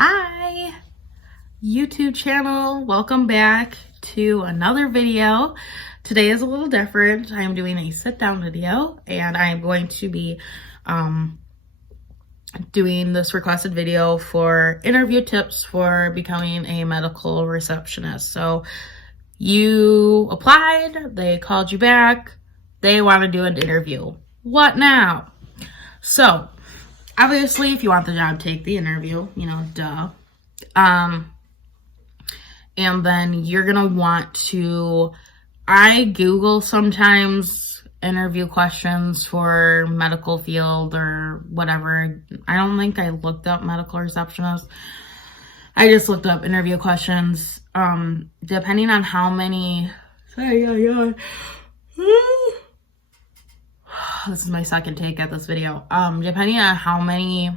Hi, YouTube channel. Welcome back to another video. Today is a little different. I am doing a sit down video and I am going to be doing this requested video for interview tips for becoming a medical receptionist. So you applied, they called you back, they want to do an interview. What now? So obviously, if you want the job, take the interview, duh. And then you're gonna want to, I Google sometimes interview questions for medical field or whatever. I don't think I looked up medical receptionist. I just looked up interview questions. Depending on how many, this is my second take at this video. Depending on how many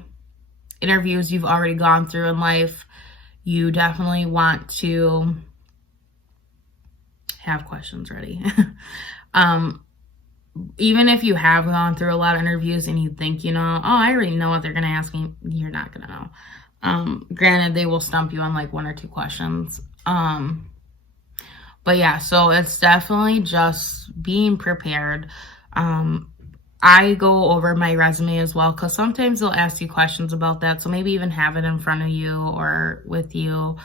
interviews you've already gone through in life, you definitely want to have questions ready. Even if you have gone through a lot of interviews and you think, I already know what they're going to ask me, you're not going to know. Granted, they will stump you on like one or two questions. But yeah, so it's definitely just being prepared. I go over my resume as well because sometimes they'll ask you questions about that. So maybe even have it in front of you or with you.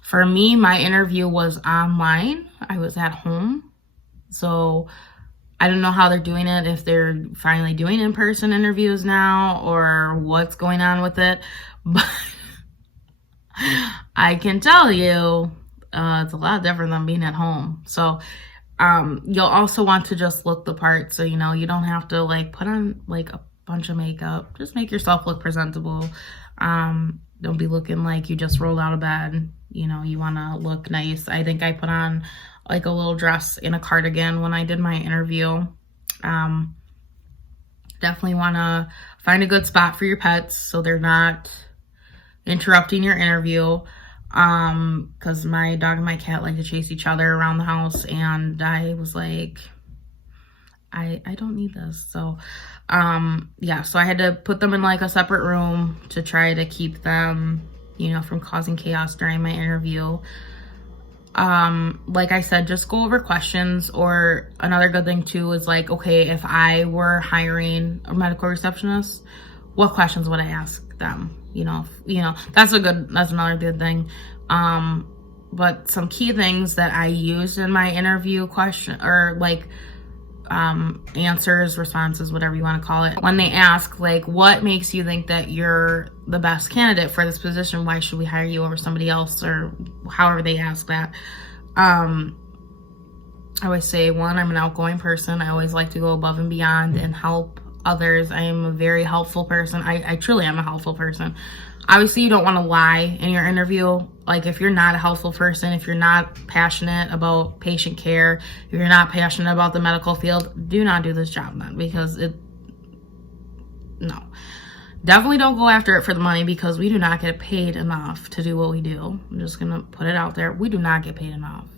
For me, my interview was online. I was at home. So I don't know how they're doing it, if they're finally doing in-person interviews now or what's going on with it. But I can tell you it's a lot different than being at home. So you'll also want to just look the part, so you don't have to like put on like a bunch of makeup. Just make yourself look presentable. Don't be looking like you just rolled out of bed. You want to look nice. I think I put on like a little dress and a cardigan when I did my interview. Definitely want to find a good spot for your pets so they're not interrupting your interview. Because my dog and my cat like to chase each other around the house, and I was like, I don't need this. So yeah, so I had to put them in like a separate room to try to keep them from causing chaos during my interview. Like I said, just go over questions. Or another good thing too is like, okay, if I were hiring a medical receptionist, what questions would I ask them? That's another good thing. But some key things that I used in my interview question, or like answers, responses, whatever you want to call it, when they ask like, what makes you think that you're the best candidate for this position? Why should we hire you over somebody else? Or however they ask that. I always say, one, I'm an outgoing person. I always like to go above and beyond and help others. I am a very helpful person. I truly am a helpful person. Obviously, you don't want to lie in your interview. Like, if you're not a helpful person, if you're not passionate about patient care, if you're not passionate about the medical field, do not do this job then, because no. Definitely don't go after it for the money, because we do not get paid enough to do what we do. I'm just going to put it out there. We do not get paid enough.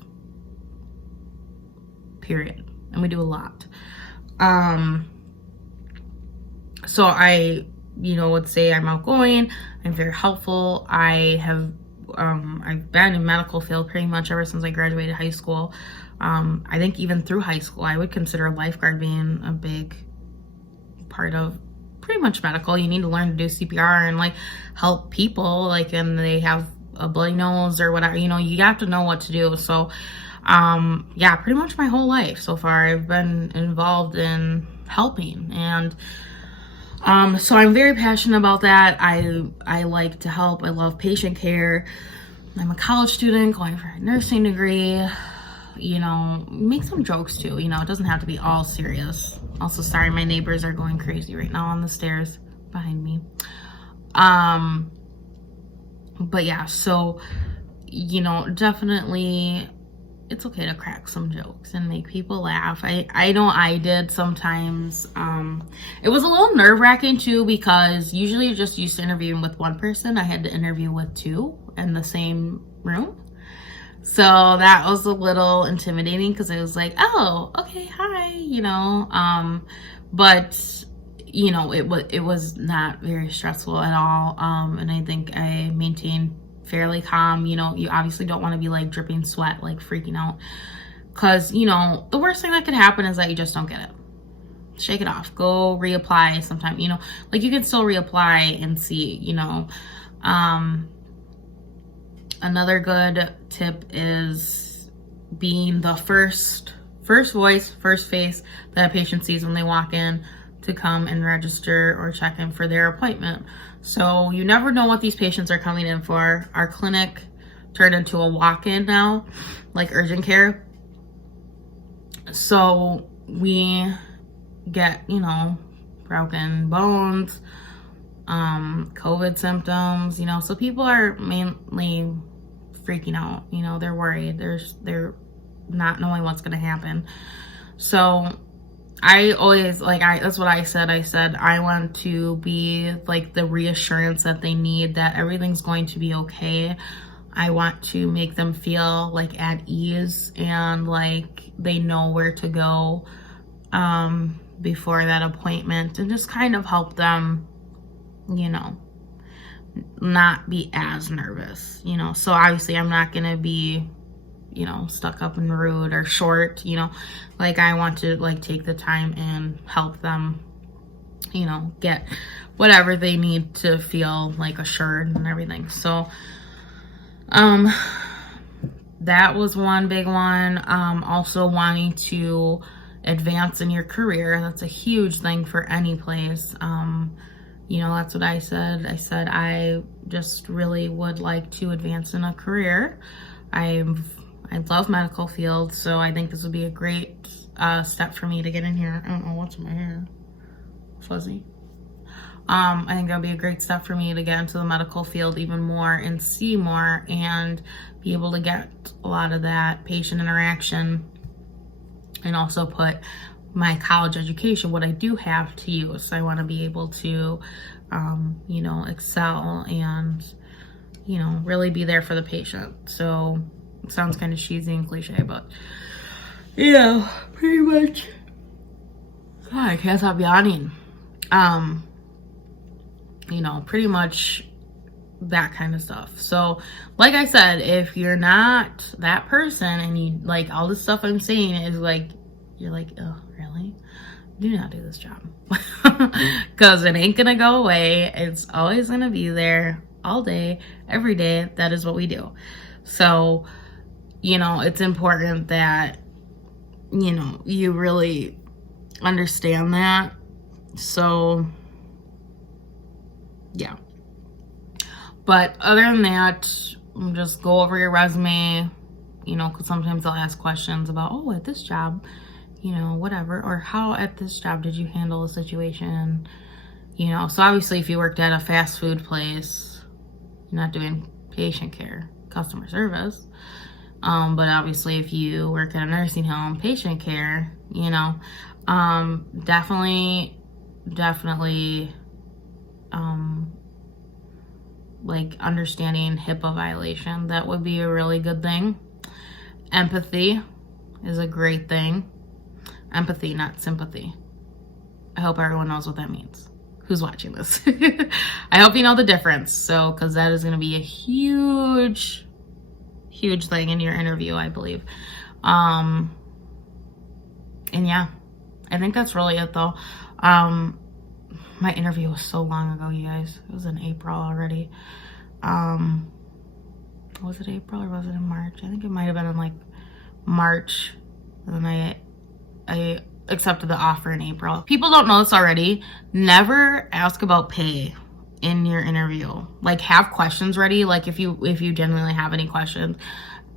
Period. And we do a lot. So I, would say I'm outgoing. I'm very helpful. I've been in medical field pretty much ever since I graduated high school. I think even through high school, I would consider lifeguard being a big part of pretty much medical. You need to learn to do CPR and like help people, like, and they have a bloody nose or whatever, you have to know what to do. So, yeah, pretty much my whole life so far, I've been involved in helping. And so I'm very passionate about that. I like to help. I love patient care. I'm a college student going for a nursing degree. Make some jokes too. It doesn't have to be all serious. Also, sorry, my neighbors are going crazy right now on the stairs behind me. But yeah, so, definitely it's okay to crack some jokes and make people laugh. I know I did sometimes. It was a little nerve-wracking too, because usually you're just used to interviewing with one person. I had to interview with two in the same room. So that was a little intimidating, because it was like, oh, okay, hi, but it was not very stressful at all. And I think I made maintain fairly calm. You know, you obviously don't want to be like dripping sweat, like freaking out, because, you know, the worst thing that could happen is that you just don't get it. Shake it off. Go reapply sometime, you know, like you can still reapply and see, you know. Another good tip is being the first voice, first face that a patient sees when they walk in to come and register or check in for their appointment. So you never know what these patients are coming in for. Our clinic turned into a walk-in now, like urgent care. So we get, you know, broken bones, COVID symptoms, you know, so people are mainly freaking out, you know, they're worried, they're not knowing what's going to happen. So I always, like, that's what I said I want to be like the reassurance that they need, that everything's going to be okay. I want to make them feel like at ease and like they know where to go before that appointment, and just kind of help them, you know, not be as nervous, you know. So obviously I'm not gonna be, you know, stuck up and rude or short, you know. Like, I want to like take the time and help them, you know, get whatever they need to feel like assured and everything. So that was one big one. Also wanting to advance in your career. That's a huge thing for any place. You know, that's what I said. I said I just really would like to advance in a career. I love medical field, so I think this would be a great step for me to get in here. I don't know what's in my hair. Fuzzy. I think that would be a great step for me to get into the medical field even more and see more and be able to get a lot of that patient interaction, and also put my college education, what I do have, to use. I want to be able to, you know, excel and, you know, really be there for the patient. So it sounds kind of cheesy and cliche, but yeah, pretty much. God, I can't stop yawning. You know, pretty much that kind of stuff. So like I said, if you're not that person and you like all the stuff I'm saying is like, you're like, oh, really? Do not do this job. Because it ain't gonna go away. It's always gonna be there all day, every day. That is what we do. So, you know, it's important that, you know, you really understand that. So, yeah. But other than that, just go over your resume, you know, because sometimes they'll ask questions about, oh, at this job, you know, whatever, or how at this job did you handle the situation, you know. So obviously if you worked at a fast food place, you're not doing patient care, customer service, but obviously if you work at a nursing home, patient care, you know, definitely like understanding HIPAA violation, that would be a really good thing. Empathy is a great thing. Empathy, not sympathy. I hope everyone knows what that means who's watching this. I hope you know the difference. So, because that is going to be a huge thing in your interview, I believe. And yeah, I think that's really it though. My interview was so long ago, you guys. It was in April already. Was it April or was it in March? I think it might have been in like March. And then I accepted the offer in April. People don't know this already. Never ask about pay in your interview. Like, have questions ready. Like, if you genuinely have any questions,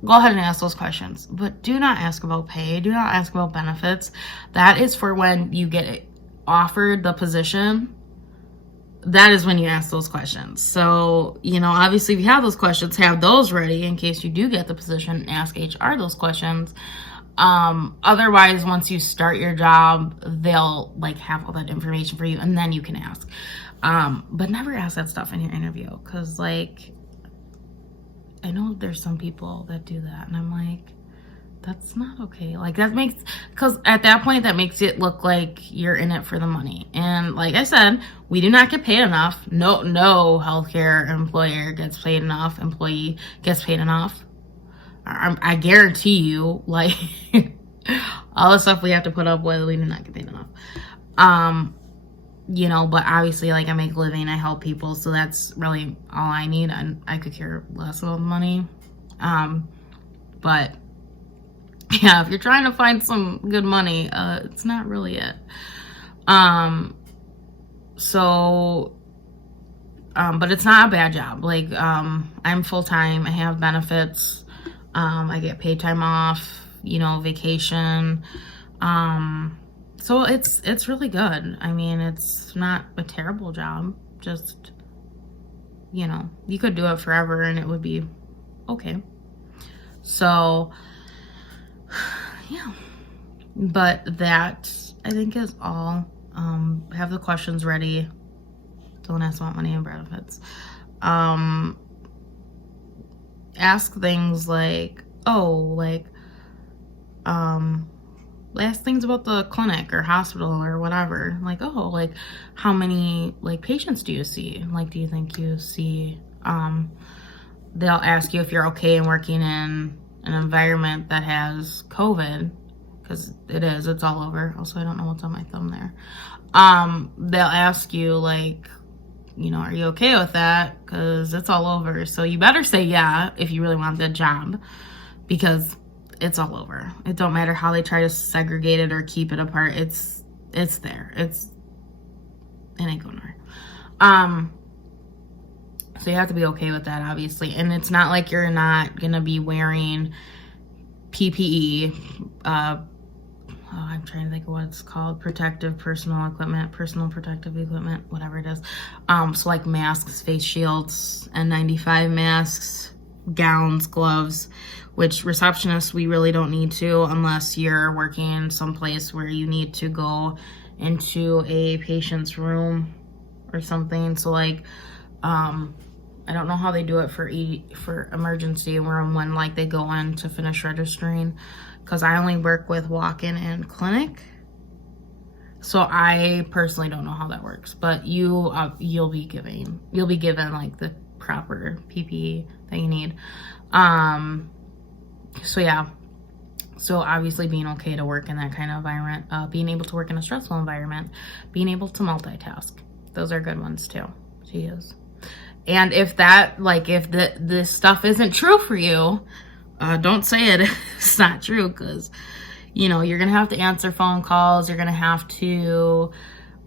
go ahead and ask those questions. But do not ask about pay. Do not ask about benefits. That is for when you get offered the position. That is when you ask those questions. So, you know, obviously if you have those questions, have those ready in case you do get the position, and ask HR those questions. Otherwise, once you start your job, they'll like have all that information for you, and then you can ask. But never ask that stuff in your interview, because like, I know there's some people that do that, and I'm like, That's not okay. Like, that makes, because at that point, that makes it look like you're in it for the money. And like I said, we do not get paid enough. No healthcare employer gets paid enough, employee gets paid enough. I guarantee you, like, all the stuff we have to put up with, we do not get paid enough. You know, but obviously, like, I make a living, I help people, so that's really all I need, and I could care less about the money. But yeah, if you're trying to find some good money, it's not really it. But it's not a bad job. Like, I'm full-time, I have benefits, I get paid time off, you know, vacation, so it's really good. I mean, it's not a terrible job, just, you know, you could do it forever and it would be okay. So, yeah, but that, I think, is all. Have the questions ready. Don't ask about money and benefits. Ask things like, ask things about the clinic or hospital or whatever. Like, like, how many, like, patients do you see? Like, do you think you see, they'll ask you if you're okay in working in an environment that has COVID, because it's all over. Also, I don't know what's on my thumb there. They'll ask you, like, you know, are you okay with that? Because it's all over. So you better say yeah if you really want the job, because it's all over. It don't matter how they try to segregate it or keep it apart. It's there. It ain't going nowhere. So you have to be okay with that, obviously. And it's not like you're not gonna be wearing PPE. I'm trying to think of what it's called. Personal protective equipment, whatever it is. So like masks, face shields, N95 masks, gowns, gloves, which receptionists, we really don't need to unless you're working someplace where you need to go into a patient's room or something. So like, I don't know how they do it for emergency room when, like, they go in to finish registering, because I only work with walk-in and clinic. So I personally don't know how that works, but you'll be given like the proper PPE that you need. So yeah. So obviously being okay to work in that kind of environment, being able to work in a stressful environment, being able to multitask. Those are good ones too to use. And if that, like, if this stuff isn't true for you, don't say it's not true, because, you know, you're going to have to answer phone calls. You're going to have to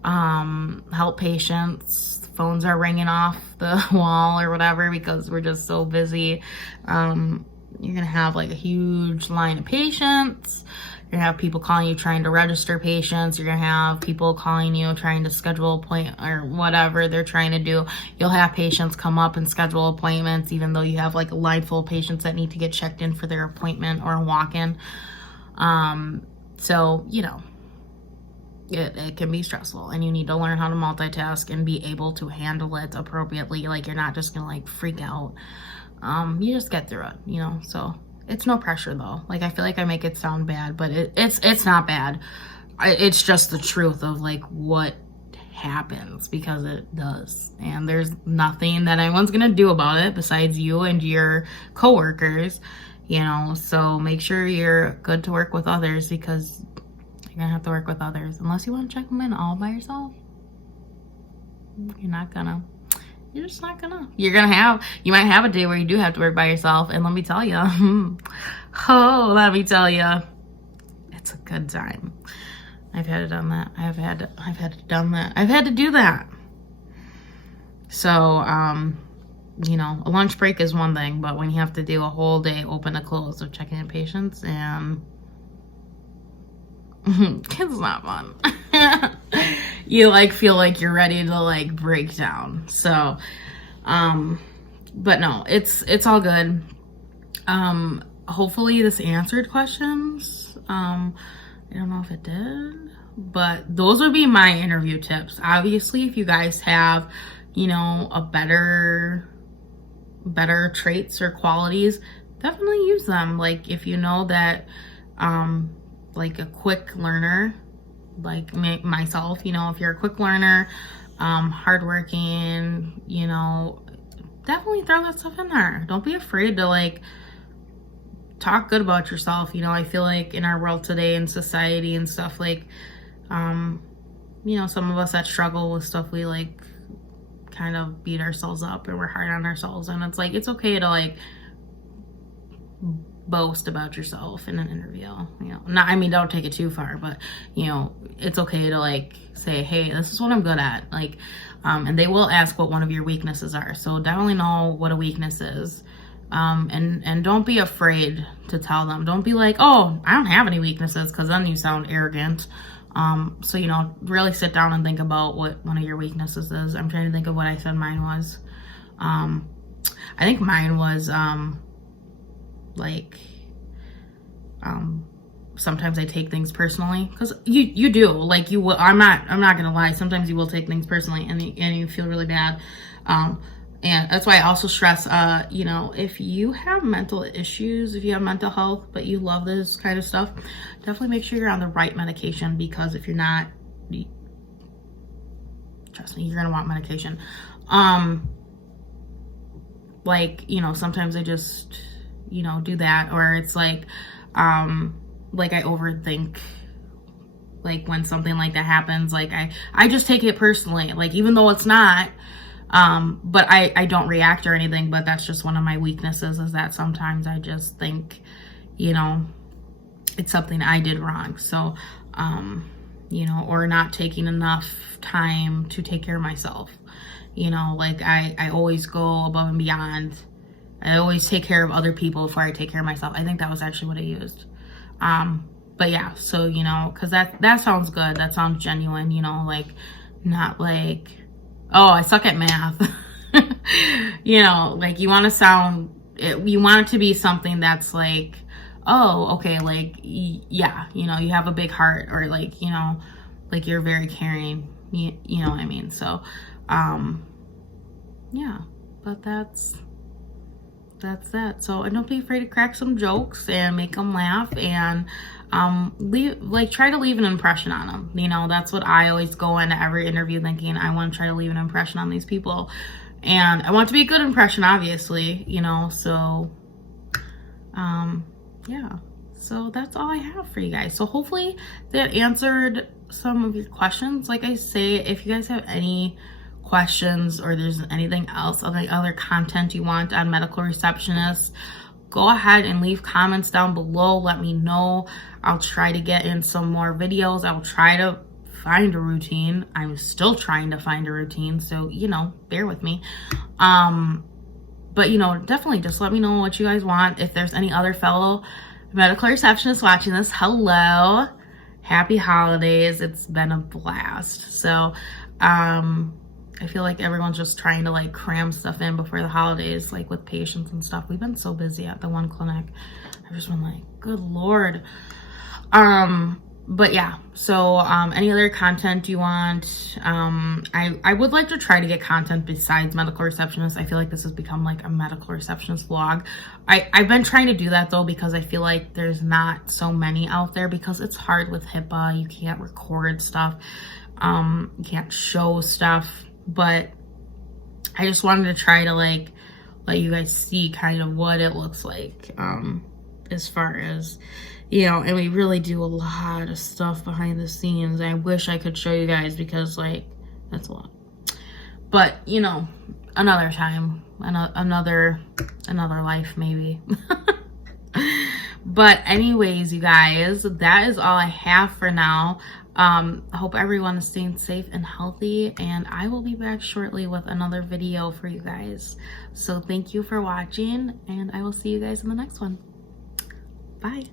help patients. Phones are ringing off the wall or whatever because we're just so busy. You're going to have, like, a huge line of patients. You're going to have people calling you trying to register patients. You're going to have people calling you trying to schedule appointment or whatever they're trying to do. You'll have patients come up and schedule appointments even though you have, like, a line full of patients that need to get checked in for their appointment or walk-in. So, you know, it can be stressful, and you need to learn how to multitask and be able to handle it appropriately. Like, you're not just going to, like, freak out. You just get through it, you know, so. It's no pressure though. Like, I feel like I make it sound bad, but it's not bad. It's just the truth of, like, what happens, because it does. And there's nothing that anyone's gonna do about it besides you and your coworkers, you know. So make sure you're good to work with others, because you're gonna have to work with others. Unless you want to check them in all by yourself, you're just not gonna. You might have a day where you do have to work by yourself, and let me tell you, it's a good time. I've had to done that. I've had to do that. So, you know, a lunch break is one thing, but when you have to do a whole day open to close of checking in patients, and it's not fun. You, like, feel like you're ready to, like, break down. So, but no, it's all good. Hopefully this answered questions. I don't know if it did, but those would be my interview tips. Obviously, if you guys have, you know, a better traits or qualities, definitely use them. Like, if you know that like a quick learner, like myself, you know, if you're a quick learner, hardworking, you know, definitely throw that stuff in there. Don't be afraid to like talk good about yourself. You know, I feel like in our world today, in society and stuff, like, you know, some of us that struggle with stuff, we like kind of beat ourselves up and we're hard on ourselves. And it's like, it's okay to like boast about yourself in an interview, you know. Not, I mean, don't take it too far, but you know, it's okay to like say, hey, this is what I'm good at. Like, and they will ask what one of your weaknesses are. So definitely know what a weakness is. And don't be afraid to tell them. Don't be like, oh, I don't have any weaknesses, because then you sound arrogant. So, you know, really sit down and think about what one of your weaknesses is. I'm trying to think of what I said mine was. I think mine was, sometimes I take things personally, because you do, like, you will, I'm not gonna lie, sometimes you will take things personally and you feel really bad. And that's why I also stress, you know, if you have mental issues, if you have mental health, but you love this kind of stuff, definitely make sure you're on the right medication, because if you're not, trust me, you're gonna want medication. Like, you know, sometimes I just, you know, do that, or it's like I overthink, like when something like that happens, like I just take it personally, like even though it's not, but I don't react or anything. But that's just one of my weaknesses, is that sometimes I just think, you know, it's something I did wrong. So, you know, or not taking enough time to take care of myself. You know, like I always go above and beyond. I always take care of other people before I take care of myself. I think that was actually what I used. But yeah, so, you know, cause that sounds good. That sounds genuine, you know, like not like, oh, I suck at math. You know, like you want to sound, you want it to be something that's like, oh, okay, like, yeah, you know, you have a big heart, or like, you know, like you're very caring, you know what I mean? So, yeah, but that's that. So, and don't be afraid to crack some jokes and make them laugh, and try to leave an impression on them. You know, that's what I always go into every interview thinking. I want to try to leave an impression on these people, and I want it to be a good impression, obviously, you know. So yeah, so that's all I have for you guys. So hopefully that answered some of your questions. Like I say, if you guys have any questions, or there's anything else, other content you want on medical receptionists, go ahead and leave comments down below. Let me know. I'll try to get in some more videos. I'll try to find a routine. I'm still trying to find a routine, so, you know, bear with me. But, you know, definitely just let me know what you guys want. If there's any other fellow medical receptionists watching this, hello, happy holidays. It's been a blast. So I feel like everyone's just trying to like cram stuff in before the holidays, like with patients and stuff. We've been so busy at the one clinic. I've just been like, good Lord. But yeah, so any other content you want, I would like to try to get content besides medical receptionists. I feel like this has become like a medical receptionist vlog. I've been trying to do that though, because I feel like there's not so many out there, because it's hard with HIPAA. You can't record stuff, you can't show stuff. But I just wanted to try to like let you guys see kind of what it looks like, as far as, you know, and we really do a lot of stuff behind the scenes. I wish I could show you guys, because like that's a lot. But, you know, another time, another life maybe. But anyways, you guys, that is all I have for now. I hope everyone is staying safe and healthy, and I will be back shortly with another video for you guys. So thank you for watching, and I will see you guys in the next one. Bye.